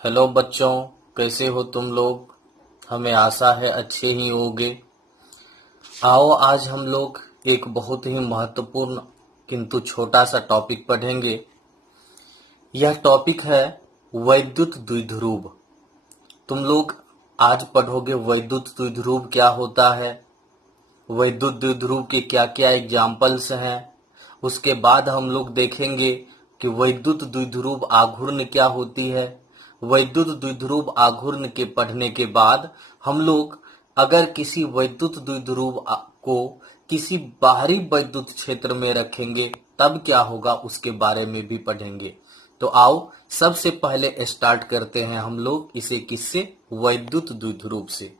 Hello बच्चों, कैसे हो तुम लोग। हमें आशा है अच्छे ही होगे। आओ आज हम लोग एक बहुत ही महत्वपूर्ण किंतु छोटा सा टॉपिक पढ़ेंगे। यह टॉपिक है वैद्युत द्विध्रुव। तुम लोग आज पढ़ोगे वैद्युत द्विध्रुव क्या होता है, वैद्युत द्विध्रुव के क्या क्या एग्जाम्पल्स हैं। उसके बाद हम लोग देखेंगे कि वैद्युत द्विध्रुव आघूर्ण क्या होती है। वैद्युत द्विध्रुव आघूर्ण के पढ़ने के बाद हम लोग अगर किसी वैद्युत द्विध्रुव को किसी बाहरी वैद्युत क्षेत्र में रखेंगे तब क्या होगा उसके बारे में भी पढ़ेंगे। तो आओ सबसे पहले स्टार्ट करते हैं हम लोग इसे किससे, वैद्युत द्विध्रुव से।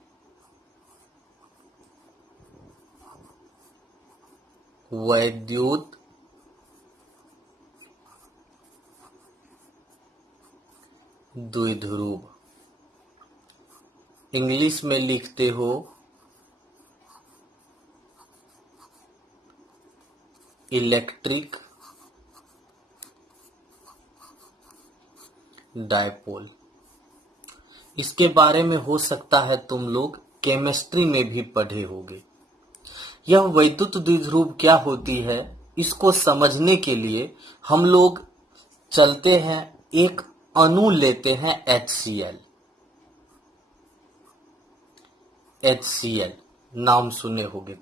वैद्युत द्विध्रुव इंग्लिश में लिखते हो इलेक्ट्रिक डायपोल। इसके बारे में हो सकता है तुम लोग केमिस्ट्री में भी पढ़े होंगे। यह वैद्युत द्विध्रुव क्या होती है, इसको समझने के लिए हम लोग चलते हैं, एक अणु लेते हैं HCl। HCl नाम सुने होंगे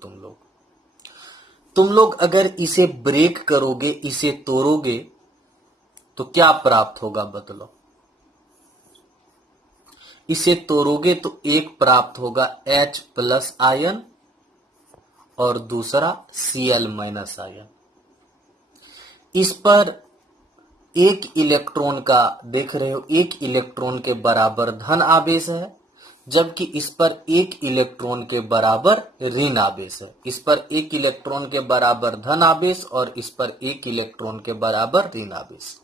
तुम लोग अगर इसे ब्रेक करोगे, इसे तोड़ोगे तो क्या प्राप्त होगा बतलो। इसे तोड़ोगे तो एक प्राप्त होगा H प्लस आयन और दूसरा Cl माइनस आयन। इस पर एक इलेक्ट्रॉन का देख रहे हो, एक इलेक्ट्रॉन के बराबर धन आवेश है, जबकि इस पर एक इलेक्ट्रॉन के बराबर ऋण आवेश है। इस पर एक इलेक्ट्रॉन के बराबर धन आवेश और इस पर एक इलेक्ट्रॉन के बराबर ऋण आवेश।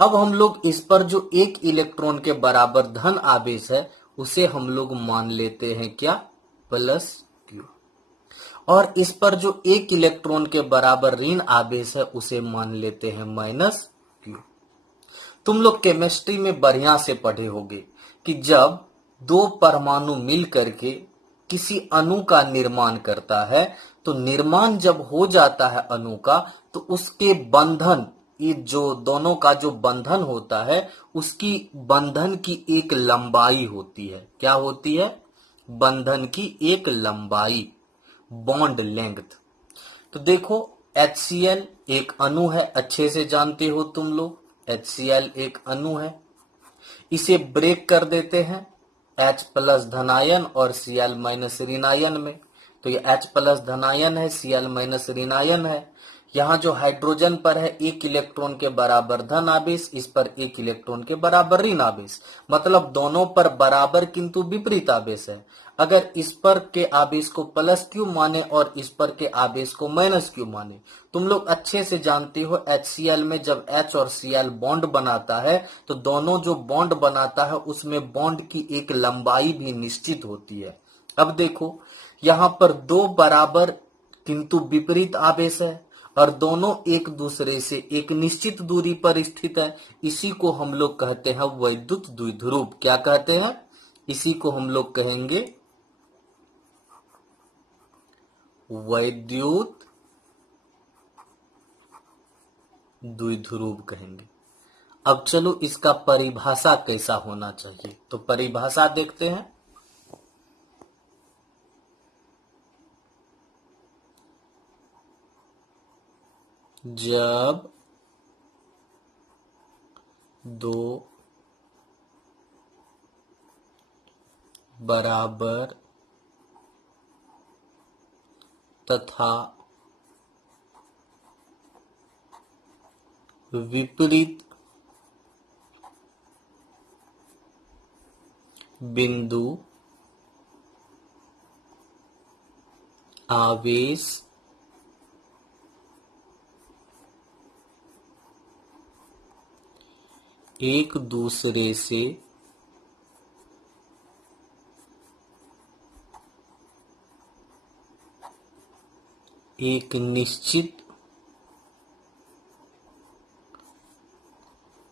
अब हम लोग इस पर जो एक इलेक्ट्रॉन के बराबर धन आवेश है उसे हम लोग मान लेते हैं क्या, प्लस क्यू। और इस पर जो एक इलेक्ट्रॉन के बराबर ऋण आवेश है उसे मान लेते हैं माइनस क्यू। तुम लोग केमिस्ट्री में बढ़िया से पढ़े होंगे कि जब दो परमाणु मिल करके किसी अणु का निर्माण करता है तो निर्माण जब हो जाता है अणु का तो उसके बंधन, ये जो दोनों का जो बंधन होता है उसकी बंधन की एक लंबाई होती है। क्या होती है, बंधन की एक लंबाई, बॉन्ड लेंथ। तो देखो HCl एक अणु है, अच्छे से जानते हो तुम लोग, HCl एक अणु है। इसे ब्रेक कर देते हैं H प्लस धनायन और Cl माइनस ऋणायन में। तो ये H प्लस धनायन है, Cl माइनस ऋणायन है। यहाँ जो हाइड्रोजन पर है एक इलेक्ट्रॉन के बराबर धन आवेश, इस पर एक इलेक्ट्रॉन के बराबर ऋण आवेश, मतलब दोनों पर बराबर किंतु विपरीत आवेश है। अगर इस पर के आवेश को प्लस क्यू माने और इस पर के आवेश को माइनस क्यू माने, तुम लोग अच्छे से जानते हो HCl में जब H और Cl बॉन्ड बनाता है तो दोनों जो बॉन्ड बनाता है उसमें बॉन्ड की एक लंबाई भी निश्चित होती है। अब देखो यहाँ पर दो बराबर किंतु विपरीत आवेश है और दोनों एक दूसरे से एक निश्चित दूरी पर स्थित है। इसी को हम लोग कहते हैं वैद्युत द्विध्रुव। क्या कहते हैं, इसी को हम लोग कहेंगे वैद्युत द्विध्रुव कहेंगे। अब चलो इसका परिभाषा कैसा होना चाहिए, तो परिभाषा देखते हैं। जब दो बराबर तथा विपरीत बिंदु आवेश एक दूसरे से एक निश्चित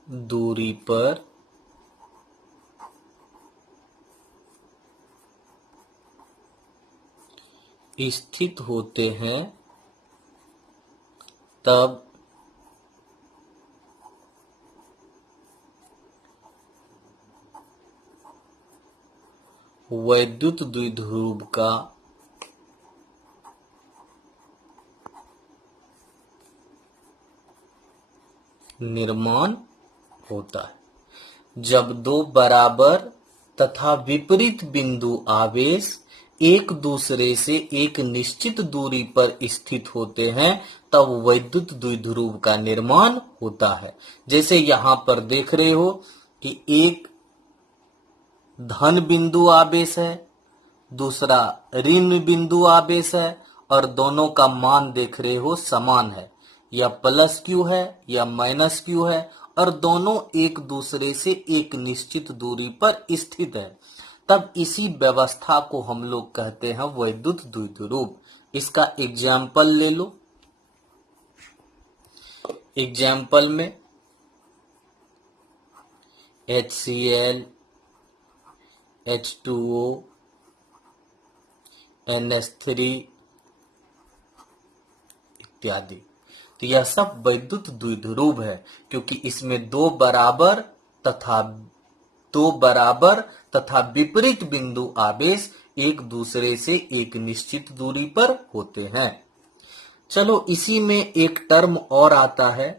दूरी पर स्थित होते हैं तब वैद्युत द्विध्रुव का निर्माण होता है। जब दो बराबर तथा विपरीत बिंदु आवेश एक दूसरे से एक निश्चित दूरी पर स्थित होते हैं तब वैद्युत द्विध्रुव का निर्माण होता है। जैसे यहां पर देख रहे हो कि एक धन बिंदु आवेश है, दूसरा ऋण बिंदु आवेश है और दोनों का मान देख रहे हो समान है, या प्लस क्यू है या माइनस क्यू है और दोनों एक दूसरे से एक निश्चित दूरी पर स्थित है। तब इसी व्यवस्था को हम लोग कहते हैं वैद्युत द्विध्रुव। इसका एग्जाम्पल ले लो। एग्जाम्पल में HCl, H2O, NH3 इत्यादि। तो यह सब वैद्युत द्विध्रुव है क्योंकि इसमें दो बराबर तथा विपरीत बिंदु आवेश एक दूसरे से एक निश्चित दूरी पर होते हैं। चलो इसी में एक टर्म और आता है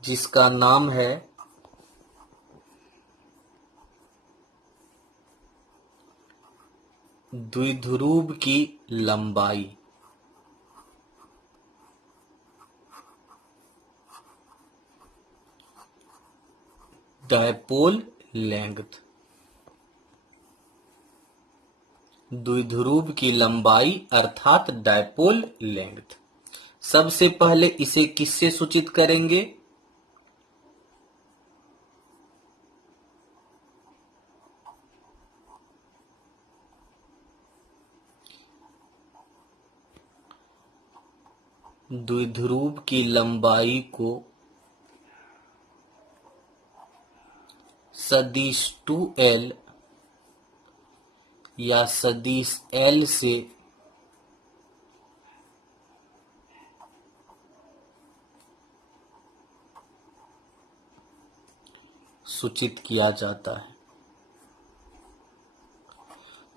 जिसका नाम है द्विध्रुव की लंबाई। Dipole length. द्विध्रुव की लंबाई अर्थात डायपोल लेंथ। सबसे पहले इसे किससे सूचित करेंगे? द्विध्रुव की लंबाई को सदिश 2l या सदिश l से सूचित किया जाता है।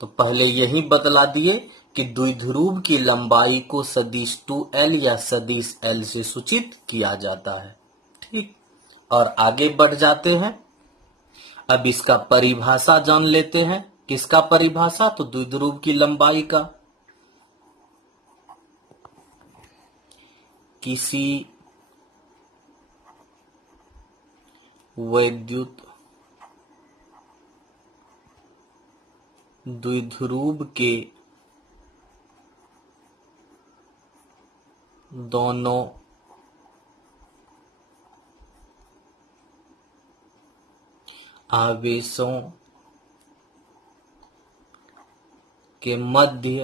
तो पहले यही बतला दिए कि द्विध्रुव की लंबाई को सदिश 2l या सदिश l से सूचित किया जाता है। ठीक, और आगे बढ़ जाते हैं। अब इसका परिभाषा जान लेते हैं। किसका परिभाषा? तो द्विध्रुव की लंबाई का। किसी वैद्युत द्विध्रुव के दोनों आवेशों के मध्य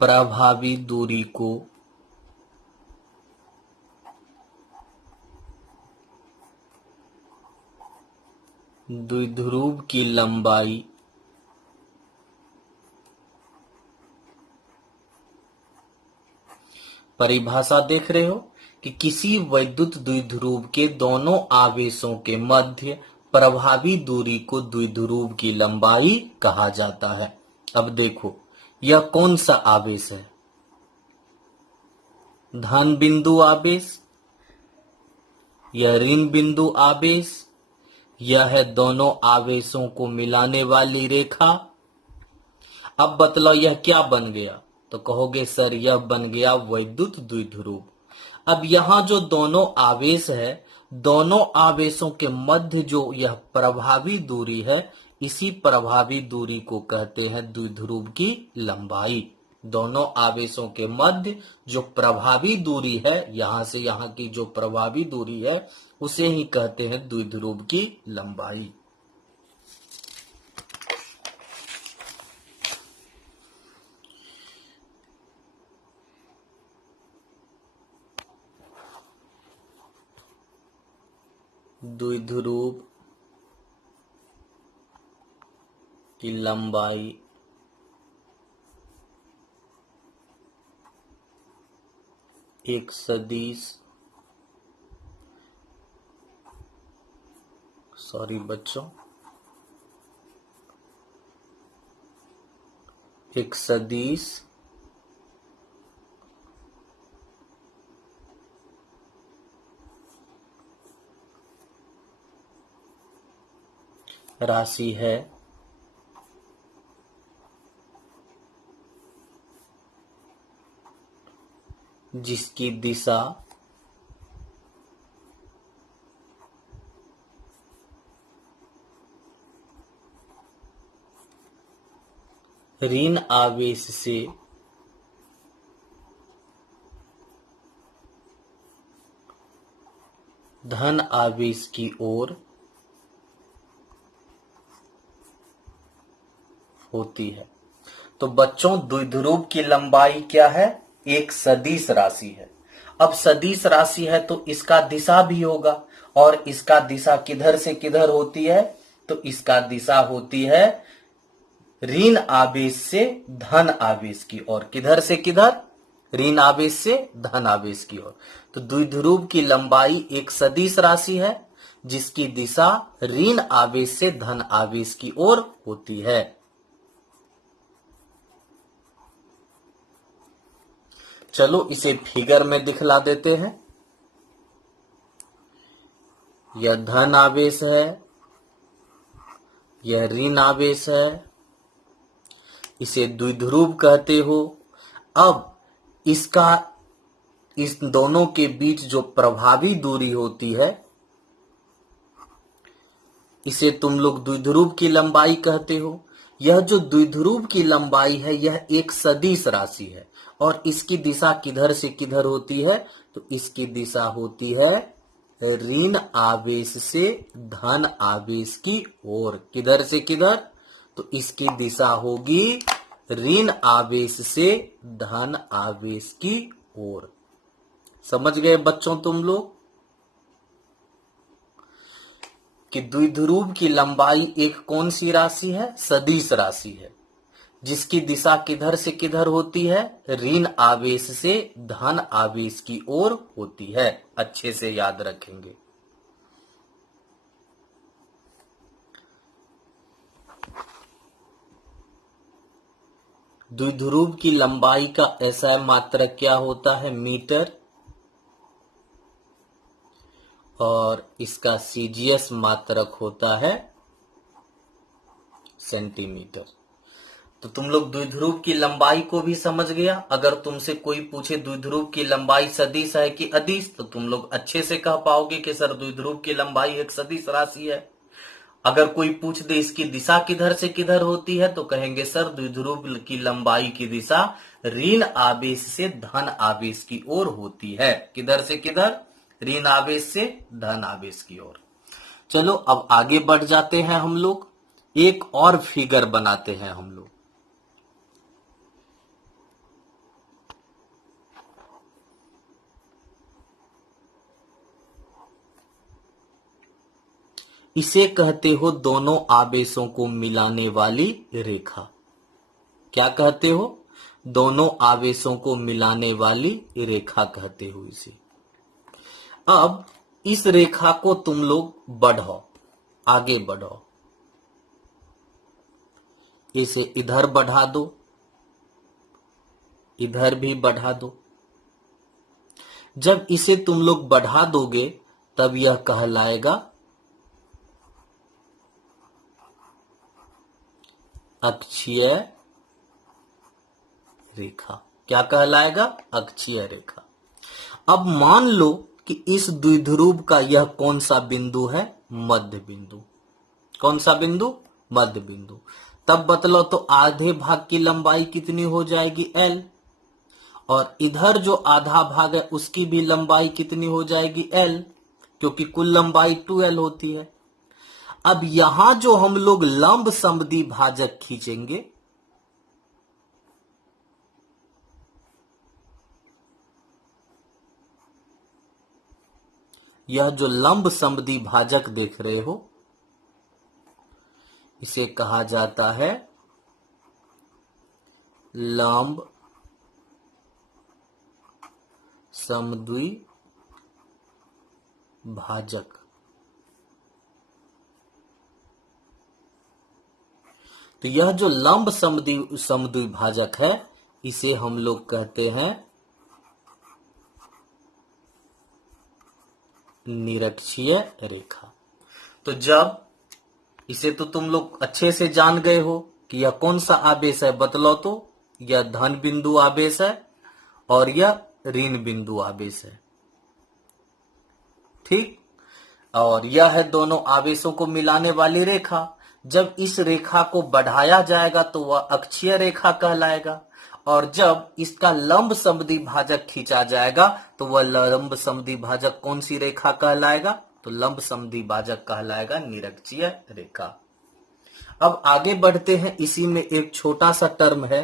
प्रभावी दूरी को द्विध्रुव की लंबाई परिभाषा देख रहे हो कि किसी वैद्युत द्विध्रुव के दोनों आवेशों के मध्य प्रभावी दूरी को द्विध्रुव की लंबाई कहा जाता है। अब देखो यह कौन सा आवेश है? धन बिंदु आवेश, यह ऋण बिंदु आवेश, यह है दोनों आवेशों को मिलाने वाली रेखा। अब बतलाओ यह क्या बन गया? तो कहोगे सर यह बन गया वैद्युत द्विध्रुव। अब यहां जो दोनों आवेश है, दोनों आवेशों के मध्य जो यह प्रभावी दूरी है, इसी प्रभावी दूरी को कहते हैं द्विध्रुव की लंबाई। दोनों आवेशों के मध्य जो प्रभावी दूरी है, यहां से यहां की जो प्रभावी दूरी है, उसे ही कहते हैं द्विध्रुव की लंबाई। द्विध्रुव की लंबाई एक सदिश एक सदिश राशि है जिसकी दिशा ऋण आवेश से धन आवेश की ओर होती है। तो बच्चों, द्विध्रुव की लंबाई क्या है? एक सदिश राशि है। अब सदिश राशि है तो इसका दिशा भी होगा, और इसका दिशा किधर से किधर होती है? तो इसका दिशा होती है ऋण आवेश से धन आवेश की ओर। किधर से किधर? ऋण आवेश से धन आवेश की ओर। तो द्विध्रुव की लंबाई एक सदिश राशि है जिसकी दिशा ऋण आवेश से धन आवेश की ओर होती है। चलो इसे फिगर में दिखला देते हैं। यह धन आवेश है, यह ऋण आवेश है, इसे द्विध्रुव कहते हो। अब इसका इस दोनों के बीच जो प्रभावी दूरी होती है इसे तुम लोग द्विध्रुव की लंबाई कहते हो। यह जो द्विध्रुव की लंबाई है यह एक सदिश राशि है, और इसकी दिशा किधर से किधर होती है? तो इसकी दिशा होती है ऋण आवेश से धन आवेश की ओर। किधर से किधर? तो इसकी दिशा होगी ऋण आवेश से धन आवेश की ओर। समझ गए बच्चों तुम लोग कि द्विध्रुव की लंबाई एक कौन सी राशि है? सदिश राशि है जिसकी दिशा किधर से किधर होती है? ऋण आवेश से धन आवेश की ओर होती है। अच्छे से याद रखेंगे। द्विध्रुव की लंबाई का SI मात्रक क्या होता है? मीटर, और इसका CGS मात्रक होता है सेंटीमीटर। तो तुम लोग द्विध्रुव की लंबाई को भी समझ गया। अगर तुमसे कोई पूछे द्विध्रुव की लंबाई सदिश है कि अदिश, तो तुम लोग अच्छे से कह पाओगे कि सर द्विध्रुव की लंबाई एक सदिश राशि है। अगर कोई पूछ दे इसकी दिशा किधर से किधर होती है, तो कहेंगे सर द्विध्रुव की लंबाई की दिशा ऋण आवेश से धन आवेश की ओर होती है। किधर से किधर? ऋण आवेश से धन आवेश की ओर। चलो अब आगे बढ़ जाते हैं हम लोग। एक और फिगर बनाते हैं हम लोग। इसे कहते हो दोनों आवेशों को मिलाने वाली रेखा। क्या कहते हो? दोनों आवेशों को मिलाने वाली रेखा कहते हो इसे। अब इस रेखा को तुम लोग बढ़ाओ, आगे बढ़ाओ। इसे इधर बढ़ा दो, इधर भी बढ़ा दो। जब इसे तुम लोग बढ़ा दोगे तब यह कहलाएगा अक्षीय रेखा। क्या कहलाएगा? अक्षीय रेखा। अब मान लो कि इस द्विध्रुव का यह कौन सा बिंदु है? मध्य बिंदु। कौन सा बिंदु? मध्य बिंदु। तब बतलाओ तो आधे भाग की लंबाई कितनी हो जाएगी? L। और इधर जो आधा भाग है उसकी भी लंबाई कितनी हो जाएगी? L, क्योंकि कुल लंबाई 2L होती है। अब यहां जो हम लोग लंब समद्वि भाजक खींचेंगे, यह जो लंब समद्वि भाजक देख रहे हो इसे कहा जाता है लंब समद्वि भाजक। तो यह जो लंब समद्वि भाजक है इसे हम लोग कहते हैं निरक्षीय रेखा। तो जब इसे तो तुम लोग अच्छे से जान गए हो कि यह कौन सा आवेश है, बतलाओ तो। यह धन बिंदु आवेश है और यह ऋण बिंदु आवेश है, ठीक। और यह है दोनों आवेशों को मिलाने वाली रेखा। जब इस रेखा को बढ़ाया जाएगा तो वह अक्षीय रेखा कहलाएगा, और जब इसका लंब समद्वि भाजक खींचा जाएगा तो वह लंब समद्वि भाजक कौन सी रेखा कहलाएगा? तो लंब समद्वि भाजक कहलाएगा निरक्षीय रेखा। अब आगे बढ़ते हैं। इसी में एक छोटा सा टर्म है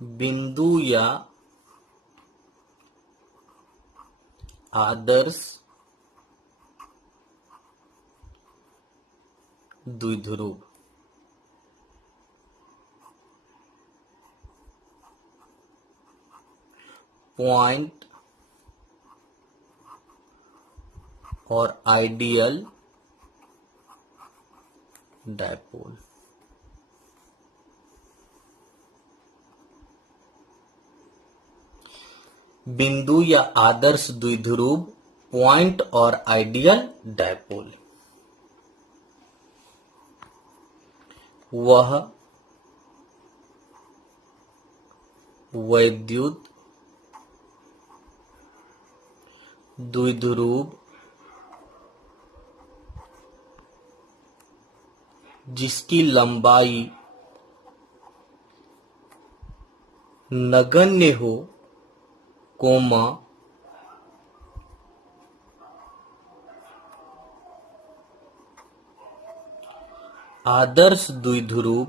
बिंदु या आदर्श द्विध्रुव। पॉइंट और आइडियल डायपोल। बिंदु या आदर्श द्विध्रुव, पॉइंट और आइडियल डायपोल। वह वैद्युत द्विध्रुव जिसकी लंबाई नगण्य हो, कोमा आदर्श द्विध्रुव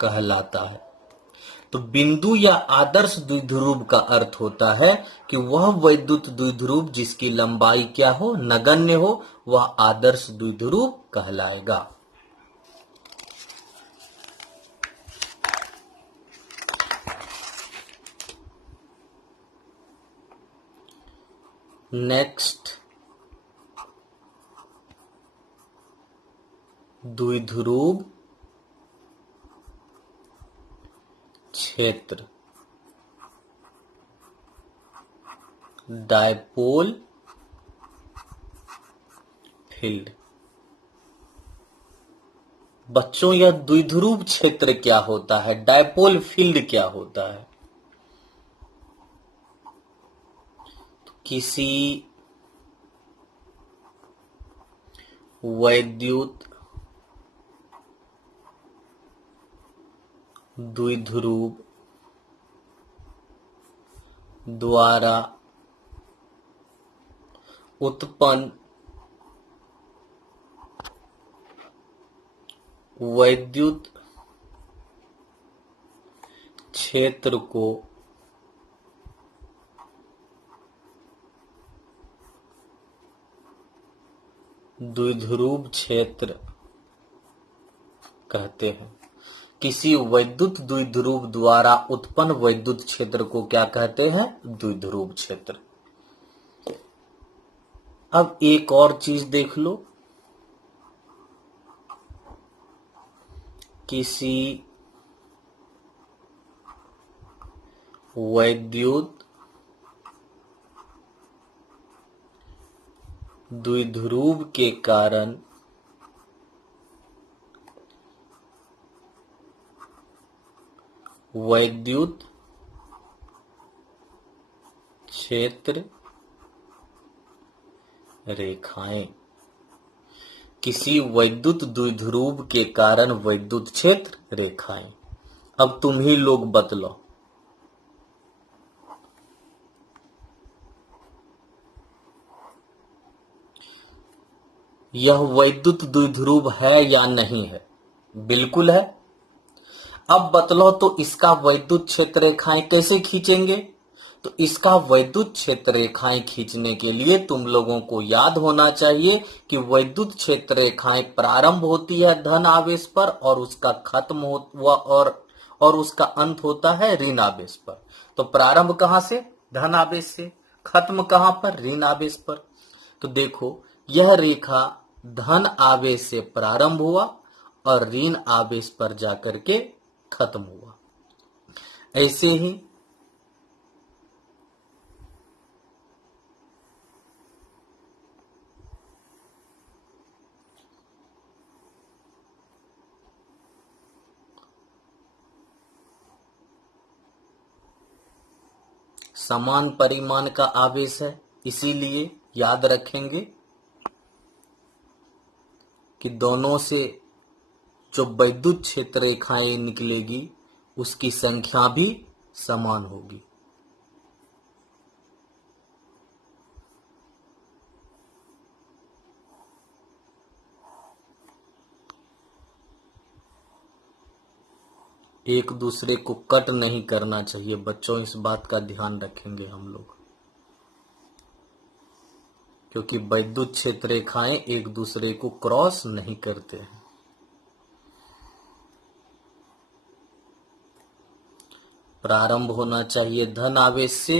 कहलाता है। तो बिंदु या आदर्श द्विध्रुव का अर्थ होता है कि वह वैद्युत द्विध्रुव जिसकी लंबाई क्या हो, नगण्य हो, वह आदर्श द्विध्रुव कहलाएगा। नेक्स्ट, द्विध्रुव क्षेत्र, डायपोल फील्ड। बच्चों, यह द्विध्रुव क्षेत्र क्या होता है, डायपोल फील्ड क्या होता है? तो किसी वैद्युत द्विध्रुव द्वारा उत्पन्न वैद्युत क्षेत्र को द्विध्रुव क्षेत्र कहते हैं। किसी वैद्युत द्विध्रुव द्वारा उत्पन्न वैद्युत क्षेत्र को क्या कहते हैं? द्विध्रुव क्षेत्र। अब एक और चीज देख लो, किसी वैद्युत द्विध्रुव के कारण वैद्युत क्षेत्र रेखाएं। किसी वैद्युत द्विध्रुव के कारण वैद्युत क्षेत्र रेखाएं। अब तुम ही लोग बतलाओ, यह वैद्युत द्विध्रुव है या नहीं है? बिल्कुल है। अब बतलाओ तो इसका वैद्युत क्षेत्र रेखाएं कैसे खींचेंगे। तो इसका वैद्युत क्षेत्र रेखाएं खींचने के लिए तुम लोगों को याद होना चाहिए कि वैद्युत क्षेत्र रेखाएं प्रारंभ होती है धन आवेश पर और उसका खत्म हुआ और उसका अंत होता है ऋण आवेश पर। तो प्रारंभ कहां से, धन आवेश से, खत्म कहां पर, ऋण आवेश पर। तो देखो यह रेखा धन आवेश से प्रारंभ हुआ और ऋण आवेश पर जाकर के खत्म हुआ। ऐसे ही समान परिमाण का आवेश है, इसीलिए याद रखेंगे कि दोनों से जो वैद्युत क्षेत्र रेखाएं निकलेगी उसकी संख्या भी समान होगी। एक दूसरे को कट नहीं करना चाहिए बच्चों, इस बात का ध्यान रखेंगे हम लोग, क्योंकि वैद्युत क्षेत्र रेखाएं एक दूसरे को क्रॉस नहीं करते हैं। प्रारंभ होना चाहिए धन आवेश से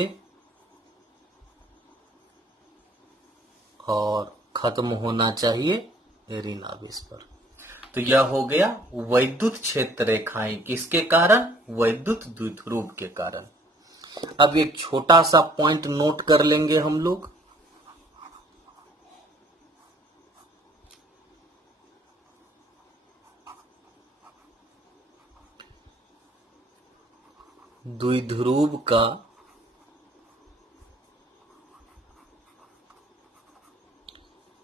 और खत्म होना चाहिए ऋण आवेश पर। तो यह हो गया वैद्युत क्षेत्र रेखाएं, किसके कारण, वैद्युत द्विध्रुव के कारण। अब एक छोटा सा पॉइंट नोट कर लेंगे हम लोग। द्विध्रुव का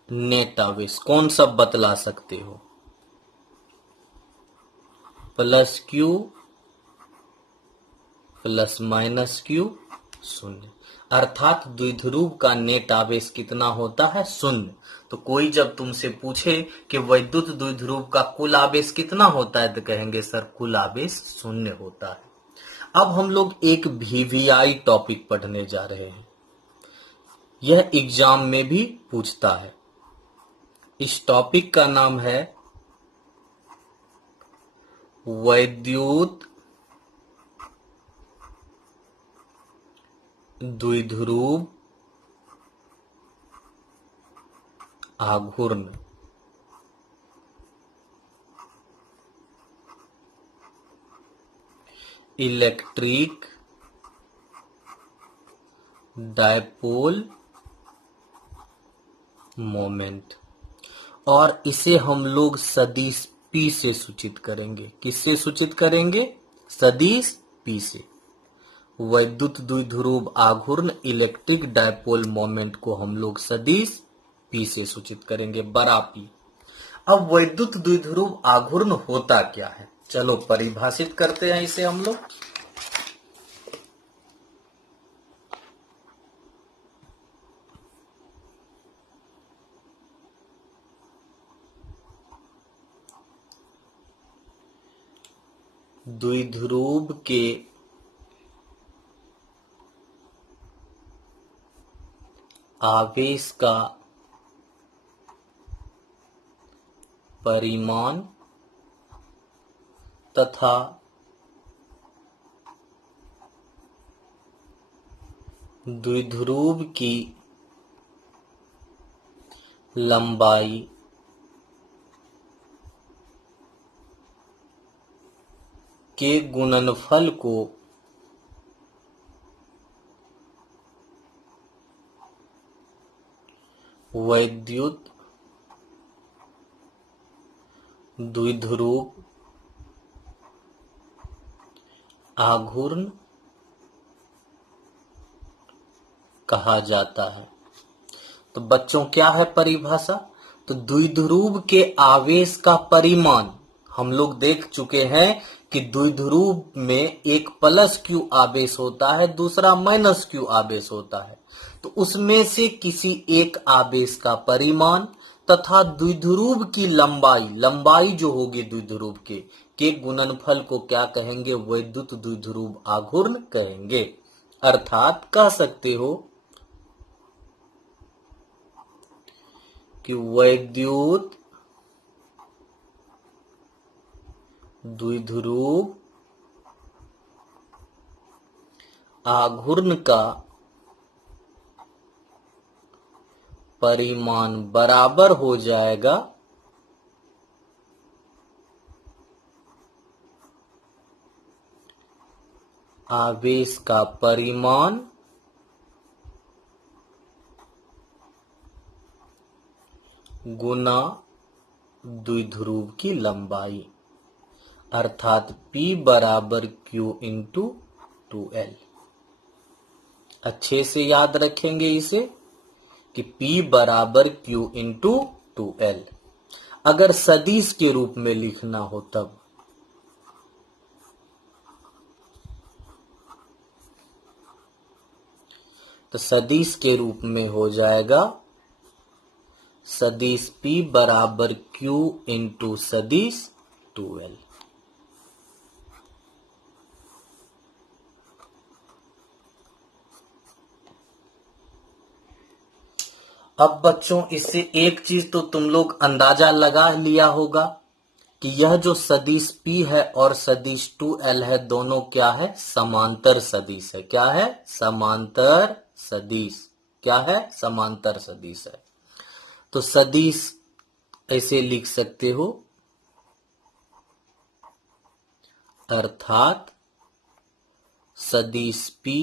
नेट आवेश कौन सा बतला सकते हो, plus Q plus minus Q शून्य, अर्थात द्विध्रुव का नेट आवेश कितना होता है, शून्य। तो कोई जब तुमसे पूछे कि वैद्युत द्विध्रुव का कुल आवेश कितना होता है तो कहेंगे सर कुल आवेश शून्य होता है। अब हम लोग एक वीवीआई टॉपिक पढ़ने जा रहे हैं, यह एग्जाम में भी पूछता है। इस टॉपिक का नाम है वैद्युत द्विध्रुव आघूर्ण। इलेक्ट्रिक डायपोल मोमेंट, और इसे हम लोग सदिश P से सूचित करेंगे। किससे सूचित करेंगे, सदिश P से। वैद्युत द्विध्रुव आघूर्ण इलेक्ट्रिक डायपोल मोमेंट को हम लोग सदिश P से सूचित करेंगे, बड़ा P। अब वैद्युत द्विध्रुव आघूर्ण होता क्या है, चलो परिभाषित करते हैं इसे हम लोग। द्विध्रुव के आवेश का परिमाण तथा द्विध्रुव की लंबाई के गुणनफल को वैद्युत द्विध्रुव आघूर्ण कहा जाता है। तो बच्चों क्या है परिभाषा, तो द्विध्रुव के आवेश का परिमाण हम लोग देख चुके हैं कि द्विध्रुव में एक प्लस क्यू आवेश होता है, दूसरा माइनस क्यू आवेश होता है। तो उसमें से किसी एक आवेश का परिमाण तथा द्विध्रुव की लंबाई, लंबाई जो होगी द्विध्रुव के गुणनफल को क्या कहेंगे? वैद्युत द्विध्रुव आघूर्ण कहेंगे। अर्थात कह सकते हो कि वैद्युत द्विध्रुव आघूर्ण का परिमाण बराबर हो जाएगा आवेश का परिमाण गुना द्विध्रुव की लंबाई, अर्थात P बराबर Q इंटू 2L। अच्छे से याद रखेंगे इसे कि P बराबर Q इंटू 2L। अगर सदिश के रूप में लिखना हो तब तो सदिश के रूप में हो जाएगा सदिश P बराबर Q इंटू सदिश 2L। अब बच्चों इससे एक चीज तो तुम लोग अंदाजा लगा लिया होगा कि यह जो सदिश P है और सदिश 2L है, दोनों क्या है? समांतर सदिश है। क्या है? समांतर सदिश। क्या है? समांतर सदिश है। तो सदिश ऐसे लिख सकते हो, अर्थात सदिश P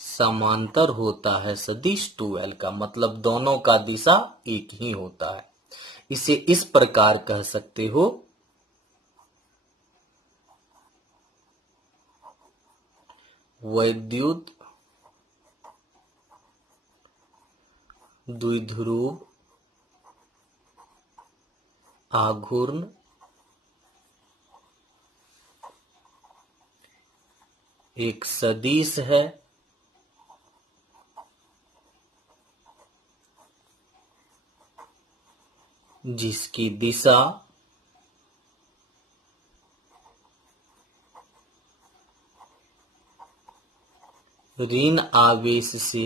समांतर होता है सदिश 2L का, मतलब दोनों का दिशा एक ही होता है। इसे इस प्रकार कह सकते हो, वैद्युत द्विध्रुव आघूर्ण एक सदिश है जिसकी दिशा ऋण आवेश से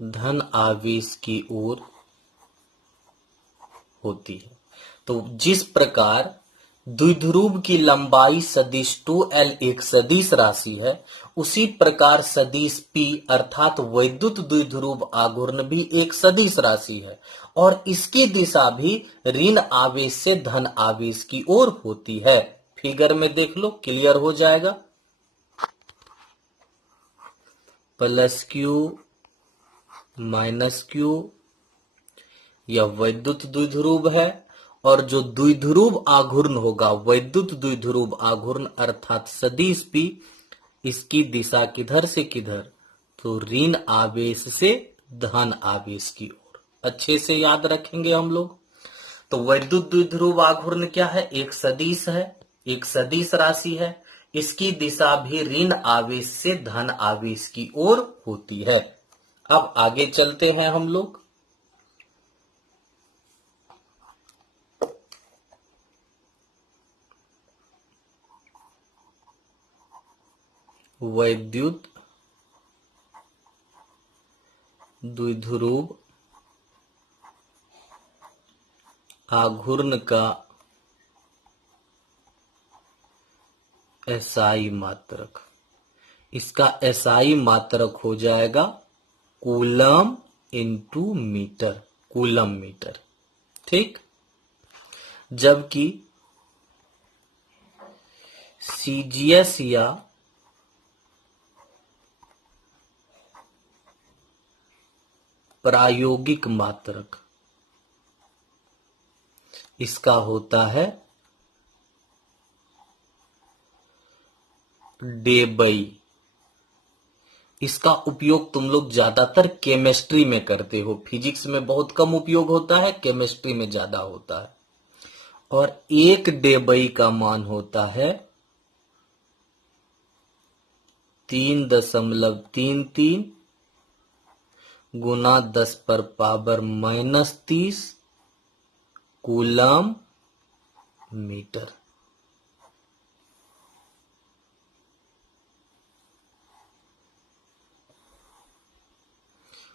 धन आवेश की ओर होती है। तो जिस प्रकार द्विध्रुव की लंबाई सदिश 2L एक सदिश राशि है, उसी प्रकार सदिश P अर्थात वैद्युत द्विध्रुव आघूर्ण भी एक सदिश राशि है और इसकी दिशा भी ऋण आवेश से धन आवेश की ओर होती है। फिगर में देख लो, क्लियर हो जाएगा। प्लस Q माइनस Q यह वैद्युत द्विध्रुव है और जो द्विध्रुव आघूर्ण होगा, वैद्युत द्विध्रुव आघूर्ण अर्थात सदिश P, इसकी दिशा किधर से किधर? तो ऋण आवेश से धन आवेश की ओर। अच्छे से याद रखेंगे हम लोग। तो वैद्युत द्विध्रुव आघूर्ण क्या है? एक सदिश है, एक सदिश राशि है। इसकी दिशा भी ऋण आवेश से धन आवेश की ओर होती है। अब आगे चलते हैं हम लोग। वैद्युत द्विध्रुव आघूर्ण का एसआई मात्रक, इसका एसआई मात्रक हो जाएगा coulomb into metre, coulomb metre. ठीक, जबकि सीजीएस या प्रायोगिक मात्रक इसका होता है डेबई। इसका उपयोग तुम लोग ज्यादातर केमिस्ट्री में करते हो, फिजिक्स में बहुत कम उपयोग होता है, केमिस्ट्री में ज्यादा होता है। और एक डेबई का मान होता है 3.33 गुना 10 पर पावर -30 कूलम मीटर।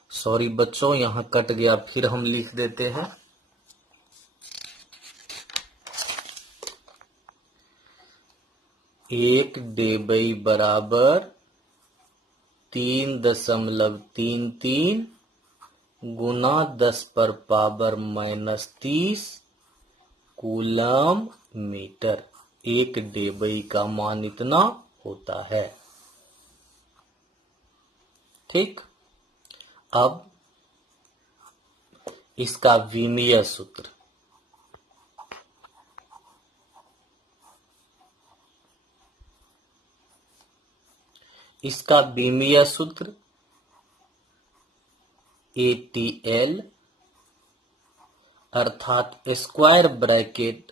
सॉरी बच्चों, यहां कट गया, फिर हम लिख देते हैं। एक डेबई बराबर 3.33 गुना 10 पर पावर -30 कूलम मीटर। एक डेबई का मान इतना होता है। ठीक, अब इसका विमीय सूत्र। इसका विमीय सूत्र ATL अर्थात स्क्वायर ब्रैकेट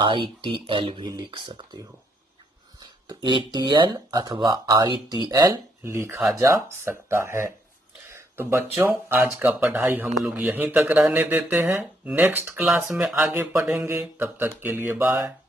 ITL भी लिख सकते हो। तो ATL अथवा ITL लिखा जा सकता है। तो बच्चों, आज का पढ़ाई हम लोग यहीं तक रहने देते हैं। नेक्स्ट क्लास में आगे पढ़ेंगे। तब तक के लिए बाय।